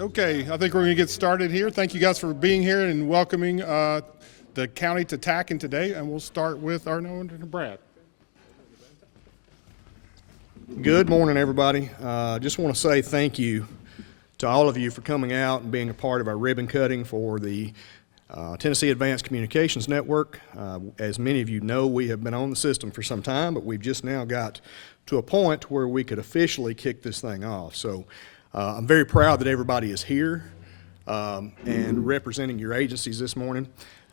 Okay, I think we're going to get started here. Thank you guys for being here and welcoming the county to TACN today, and we'll start with our known Brad. Good morning, everybody. Just want to say thank you to all of you for coming out and being a part of our ribbon cutting for the Tennessee Advanced Communications Network. As many of you know, we have been on the system for some time, but we've just now got to a point where we could officially kick this thing off. So I'm very proud that everybody is here and representing your agencies this morning.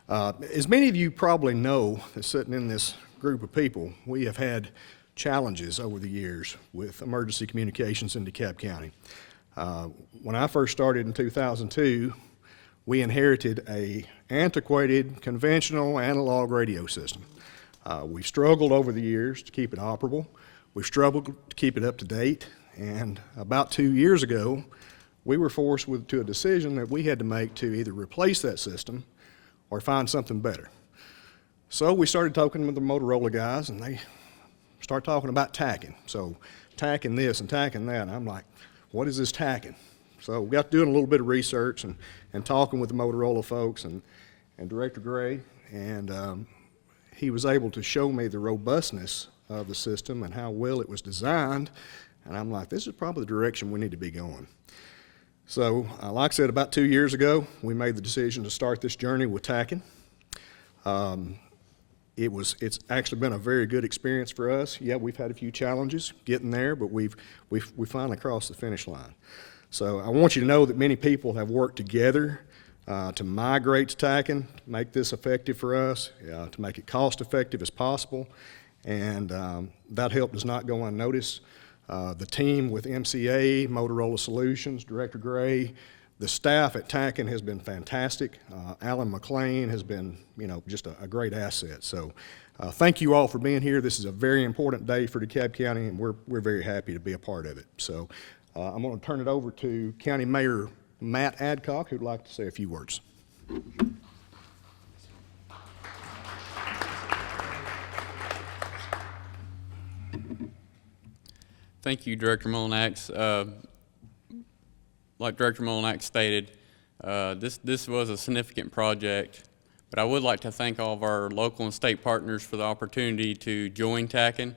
As many of you probably know, that's sitting in this group of people, we have had challenges over the years with emergency communications in DeKalb County. When I first started in 2002, we inherited a antiquated, conventional analog radio system. We've struggled over the years to keep it operable. We've struggled to keep it up to date. And about 2 years ago, we were forced to a decision that we had to make to either replace that system or find something better. So we started talking with the Motorola guys, and they start talking about TACN. So TACN this and TACN that, and I'm like, what is this TACN? So we got doing a little bit of research and talking with the Motorola folks and Director Gray, and he was able to show me the robustness of the system and how well it was designed, and I'm like, this is probably the direction we need to be going. So like I said, about 2 years ago, we made the decision to start this journey with TACN. It's actually been a very good experience for us. Yeah, we've had a few challenges getting there, but we finally crossed the finish line. So I want you to know that many people have worked together to migrate to TACN, to make this effective for us, to make it cost effective as possible, and that help does not go unnoticed. The team with MCA, Motorola Solutions, Director Gray, the staff at TACN has been fantastic. Alan McLean has been, just a great asset. So thank you all for being here. This is a very important day for DeKalb County, and we're very happy to be a part of it. So I'm going to turn it over to County Mayor Matt Adcock, who'd like to say a few words. Thank you, Director Mullinax. Like Director Mullinax stated, this was a significant project, but I would like to thank all of our local and state partners for the opportunity to join TACN.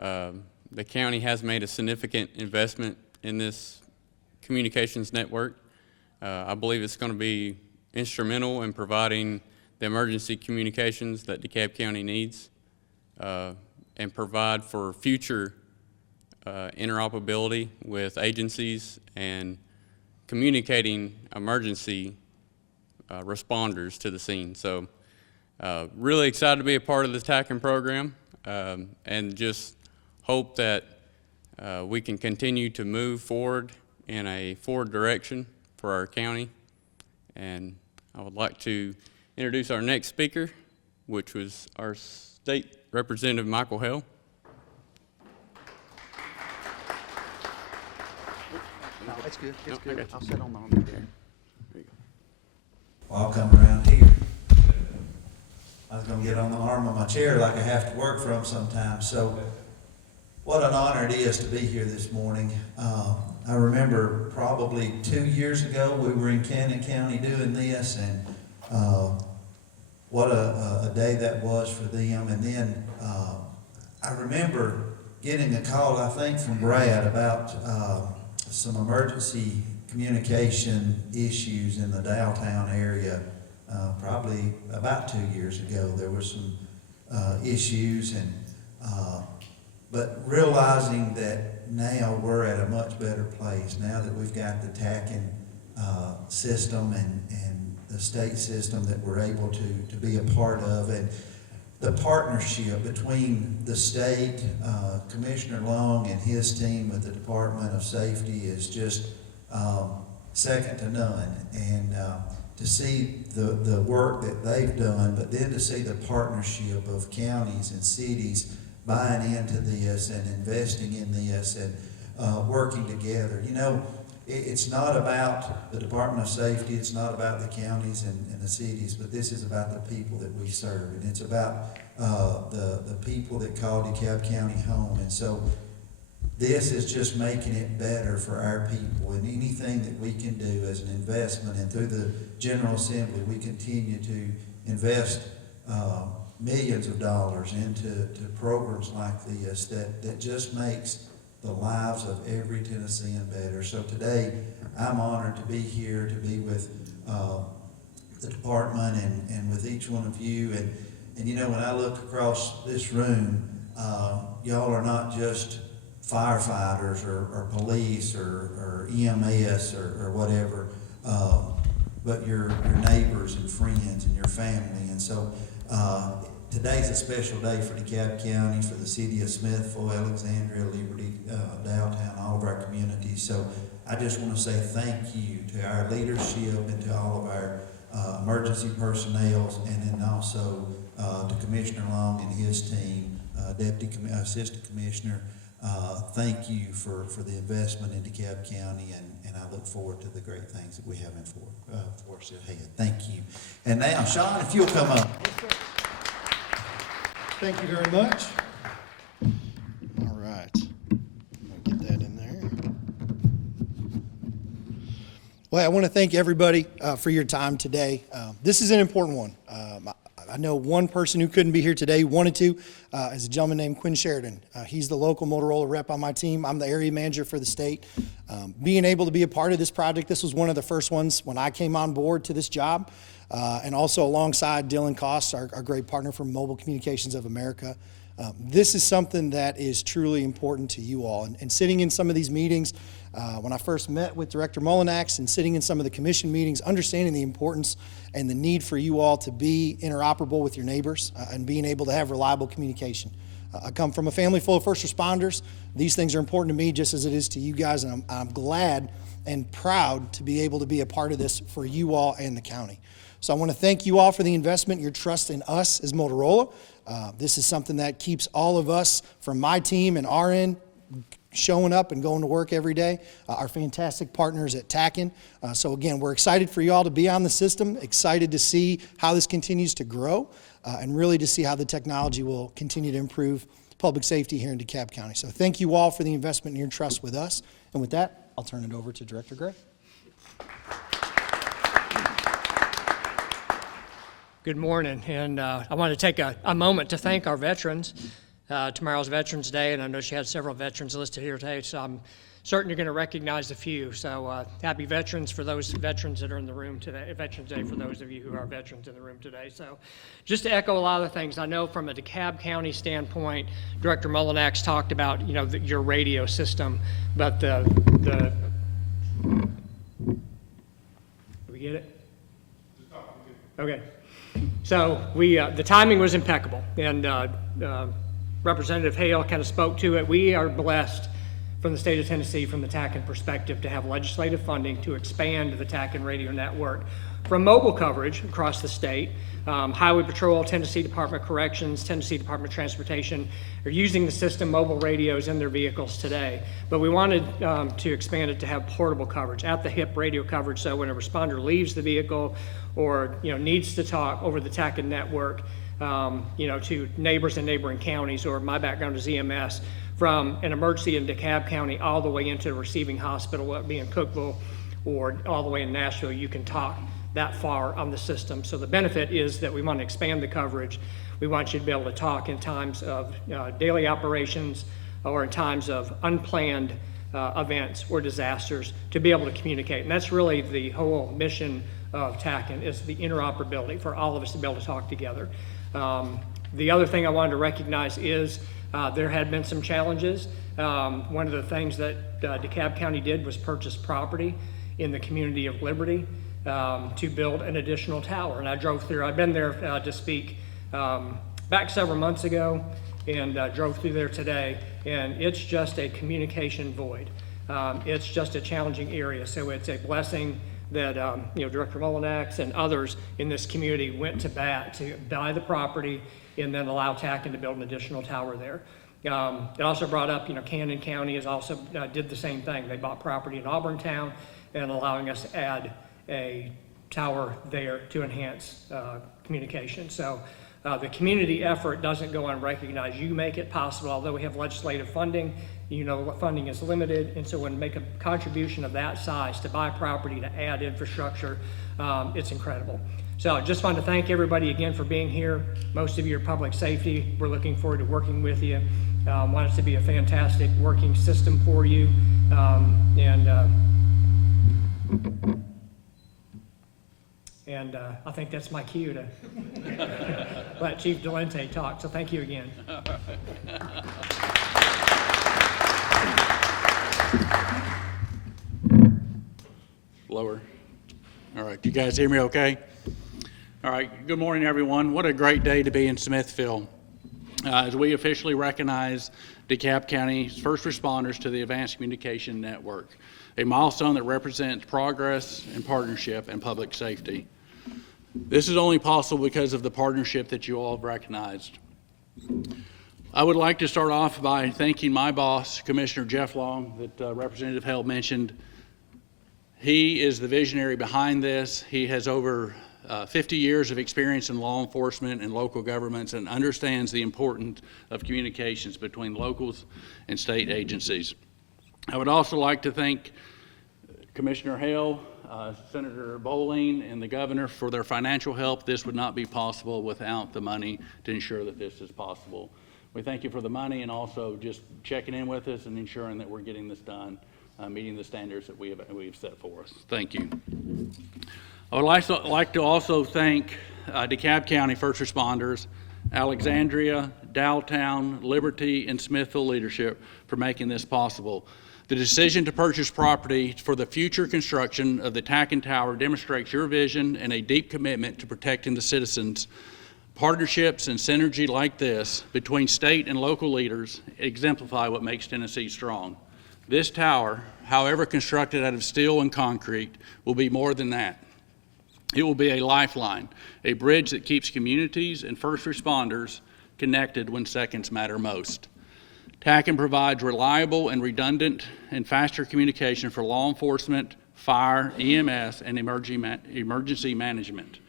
The county has made a significant investment in this communications network. I believe it's going to be instrumental in providing the emergency communications that DeKalb County needs and provide for future interoperability with agencies and communicating emergency responders to the scene. So really excited to be a part of the TACN program and just hope that we can continue to move forward in a forward direction for our county. And I would like to introduce our next speaker, which was our State Representative Michael Hale. No, it's good. It's good. Okay. I'll sit on my arm there. There you go. Well, I'll come around here. I was going to get on the arm of my chair like I have to work from sometimes. So what an honor it is to be here this morning. I remember probably 2 years ago we were in Cannon County doing this, and what a day that was for them. And then I remember getting a call, I think, from Brad about some emergency communication issues in the downtown area. Probably about 2 years ago, there were some issues, and but realizing that now we're at a much better place now that we've got the TACN system and the state system that we're able to be a part of, and the partnership between the state, Commissioner Long and his team with the Department of Safety is just second to none. And to see the work that they've done, but then to see the partnership of counties and cities buying into this and investing in this and working together. It's not about the Department of Safety, it's not about the counties and the cities, but this is about the people that we serve, and it's about the people that call DeKalb County home. And so this is just making it better for our people, and anything that we can do as an investment, and through the General Assembly, we continue to invest millions of dollars into programs like this that just makes the lives of every Tennessean better. So today, I'm honored to be here, to be with the department and with each one of you. And you know, when I look across this room, y'all are not just firefighters or police or EMS or whatever, but your neighbors and friends and your family. And so today's a special day for DeKalb County, for the city of Smithville, Alexandria, Liberty, downtown, all of our communities. So I just want to say thank you to our leadership and to all of our emergency personnel, and then also to Commissioner Long and his team, Assistant Commissioner. Thank you for the investment in DeKalb County, and I look forward to the great things that we have in for us ahead. Thank you. And now, Sean, if you'll come up. Thank you very much. All right. I'll get that in there. Well, I want to thank everybody for your time today. This is an important one. I know one person who couldn't be here today who wanted to, is a gentleman named Quinn Sheridan. He's the local Motorola rep on my team. I'm the area manager for the state. Being able to be a part of this project, this was one of the first ones when I came on board to this job. And also alongside Dylan Cost, our great partner from Mobile Communications of America. This is something that is truly important to you all. And sitting in some of these meetings, when I first met with Director Mullinax and sitting in some of the commission meetings, understanding the importance and the need for you all to be interoperable with your neighbors and being able to have reliable communication. I come from a family full of first responders. These things are important to me just as it is to you guys, and I'm glad and proud to be able to be a part of this for you all and the county. So I want to thank you all for the investment, your trust in us as Motorola. This is something that keeps all of us from my team and our end showing up and going to work every day, our fantastic partners at TACN. So again, we're excited for you all to be on the system, excited to see how this continues to grow, and really to see how the technology will continue to improve public safety here in DeKalb County. So thank you all for the investment and your trust with us. And with that, I'll turn it over to Director Gray. Good morning, and I want to take a moment to thank our veterans. Tomorrow's Veterans Day, and I know she had several veterans listed here today, so I'm certain you're going to recognize a few. So happy veterans for those veterans that are in the room today, Veterans Day for those of you who are veterans in the room today. So just to echo a lot of the things, I know from a DeKalb County standpoint, Director Mullinax talked about, your radio system, but do we get it? Okay. So the timing was impeccable, and Representative Hale kind of spoke to it. We are blessed from the state of Tennessee, from the TACN perspective, to have legislative funding to expand the TACN radio network from mobile coverage across the state. Highway Patrol, Tennessee Department of Corrections, Tennessee Department of Transportation are using the system, mobile radios in their vehicles today. But we wanted to expand it to have portable coverage, at the hip radio coverage, so when a responder leaves the vehicle or needs to talk over the TACN network, to neighbors in neighboring counties, or my background is EMS, from an emergency in DeKalb County all the way into a receiving hospital, whether it be in Cookeville or all the way in Nashville, you can talk that far on the system. So the benefit is that we want to expand the coverage. We want you to be able to talk in times of daily operations or in times of unplanned events or disasters, to be able to communicate. And that's really the whole mission of TACN, is the interoperability for all of us to be able to talk together. The other thing I wanted to recognize is there had been some challenges. One of the things that DeKalb County did was purchase property in the community of Liberty to build an additional tower. And I drove through, I've been there to speak back several months ago, and drove through there today, and it's just a communication void. It's just a challenging area, so it's a blessing that Director Mullinax and others in this community went to bat to buy the property and then allow TACN to build an additional tower there. It also brought up, Cannon County has also did the same thing. They bought property in Auburn Town and allowing us to add a tower there to enhance communication. So the community effort doesn't go unrecognized. You make it possible, although we have legislative funding you know, funding is limited, and so when you make a contribution of that size to buy property to add infrastructure, it's incredible. So I just want to thank everybody again for being here. Most of you are public safety. We're looking forward to working with you. Want it to be a fantastic working system for you. I think that's my cue to let Chief Delente talk. So thank you again. Lower. All right, you guys hear me okay? All right, good morning, everyone. What a great day to be in Smithville as we officially recognize DeKalb County's first responders to the Advanced Communication Network, a milestone that represents progress and partnership in public safety. This is only possible because of the partnership that you all have recognized. I would like to start off by thanking my boss, Commissioner Jeff Long, that Representative Hale mentioned. He is the visionary behind this. He has over 50 years of experience in law enforcement and local governments and understands the importance of communications between locals and state agencies. I would also like to thank Commissioner Hale, Senator Bowling, and the governor for their financial help. This would not be possible without the money to ensure that this is possible. We thank you for the money and also just checking in with us and ensuring that we're getting this done, meeting the standards that we've set for us. Thank you. I would like to also thank DeKalb County first responders, Alexandria, Dowtown, Liberty, and Smithville leadership for making this possible. The decision to purchase property for the future construction of the TACN Tower demonstrates your vision and a deep commitment to protecting the citizens. Partnerships and synergy like this between state and local leaders exemplify what makes Tennessee strong. This tower, however constructed out of steel and concrete, will be more than that. It will be a lifeline, a bridge that keeps communities and first responders connected when seconds matter most. TACN provides reliable and redundant and faster communication for law enforcement, fire, EMS, and emergency management.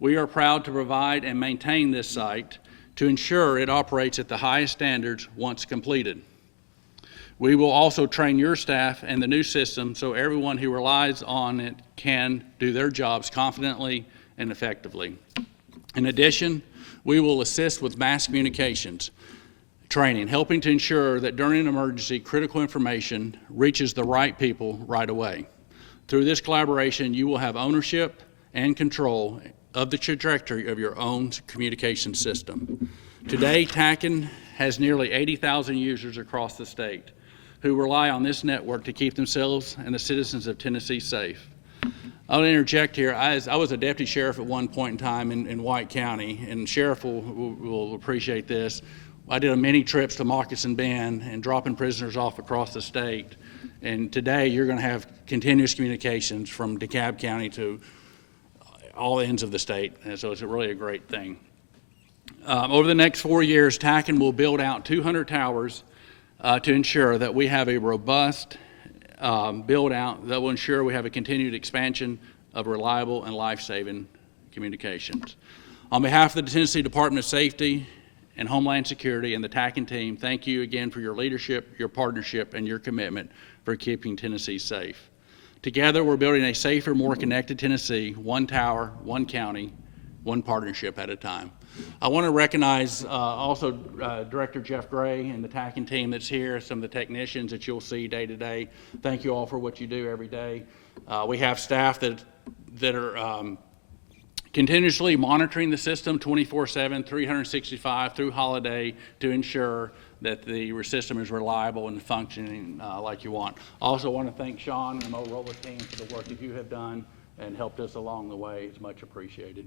We are proud to provide and maintain this site to ensure it operates at the highest standards once completed. We will also train your staff and the new system so everyone who relies on it can do their jobs confidently and effectively. In addition, we will assist with mass communications training, helping to ensure that during an emergency, critical information reaches the right people right away. Through this collaboration, you will have ownership and control of the trajectory of your own communication system. Today, TACN has nearly 80,000 users across the state who rely on this network to keep themselves and the citizens of Tennessee safe. I'll interject here. I was a deputy sheriff at one point in time in White County, and sheriff will appreciate this. I did many trips to Moccasin Bend and dropping prisoners off across the state. And today you're going to have continuous communications from DeKalb County to all ends of the state. And so it's really a great thing. Over the next 4 years, TACN will build out 200 towers to ensure that we have a robust build out that will ensure we have a continued expansion of reliable and life-saving communications. On behalf of the Tennessee Department of Safety and Homeland Security and the TACN team, thank you again for your leadership, your partnership, and your commitment for keeping Tennessee safe. Together, we're building a safer, more connected Tennessee, one tower, one county, one partnership at a time. I want to recognize also Director Jeff Gray and the TACN team that's here, some of the technicians that you'll see day to day. Thank you all for what you do every day. We have staff that are continuously monitoring the system 24/7, 365 through holiday to ensure that the system is reliable and functioning like you want. Also want to thank Sean and the Motorola team for the work that you have done and helped us along the way. It's much appreciated.